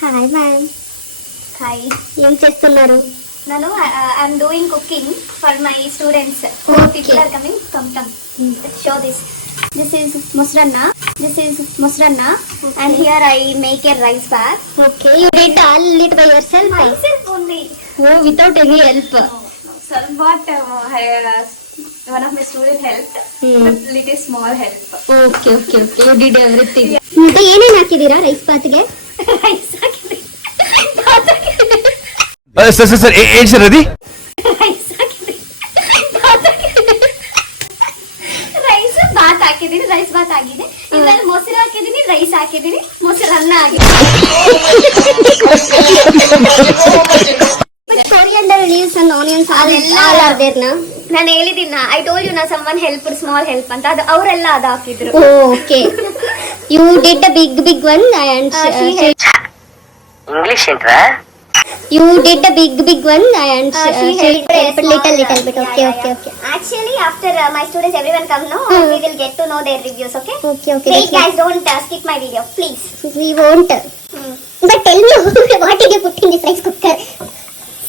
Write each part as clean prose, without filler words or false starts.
Hi ma'am. Hi, ఏం చేస్తున్నారు? ನಾನು I am doing cooking for my students. People are coming come show this. This is Mosranna and here I make a rice bath. Okay, you did all it by yourself? Myself only. Oh, without any help? Somewhat one of my student helped. But little small help. Okay, you did everything. ಮತ್ತೆ ಏನೇನು ಹಾಕಿದೀರಾ rice ಬಾತ್ಗೆ? Rice ಹಾಕಿದೆ. Sir ಏನ್ sir ಅದು? Rice ಹಾಕಿದೆ. Baat ಹಾಕಿದೀನಿ, rice Baat ಆಗಿದೆ. ಇದ್ರಲ್ಲಿ ಮೊಸರು ಹಾಕಿದೀನಿ, rice ಹಾಕಿದೀನಿ, ಮೊಸರನ್ನ ಆಗಿದೆ. Coriander leaves and onions all are there now? ನಾನು ಹೇಳಿದೀನಿ, ಐ ಟೋಲ್ಡ್ ಯು ನಾ ಸಮ್ವನ್ ಹೆಲ್ಪ್ ಸ್ಮಾಲ್ ಹೆಲ್ಪ್ ಅಂತ. ಅದು ಅವರೆಲ್ಲ ಅದು ಹಾಕಿದ್ರು. Okay. You did a big one and English entra? You did a big one and she helped little bit. Okay. Actually, after my students everyone come, no, we will get to know their reviews. Okay. Wait, guys, don't skip my video, please. We won't. But tell me, what did you put in this rice cooker?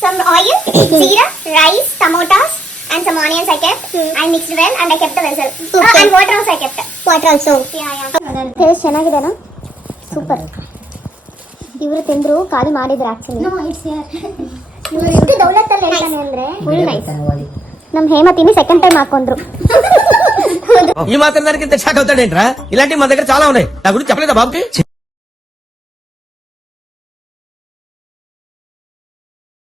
Some oil, jeera, rice, tomatoes, and some onions I kept. I mixed well and I kept the vessel. Okay. And water also I kept. Water also. Yeah. Taste ಚೆನ್ನಾಗಿದೆನಾ? Super. ಇವರು ತಿಂದ್ರು ಖಾಲಿ ಮಾಡಿದ್ರು actually. No, it's here. ಇವರು ಎಷ್ಟು ದೌಲತ್ತಲ್ಲಿ ಹೇಳ್ತಾನೆ ಅಂದ್ರೆ full nice. ನಮ್ ಹೇಮತಿನಿ ಸೆಕೆಂಡ್ ಟೈಮ್ ಹಾಕೊಂಡ್ರು. ఈ మాత్రం దానికి ఇంత షాక్ అవుతాడేంట్రా? ఇలాంటివి మా దగ్గర చాలా ఉన్నాయి. నా గురించి చెప్పలేదా బాబుకి?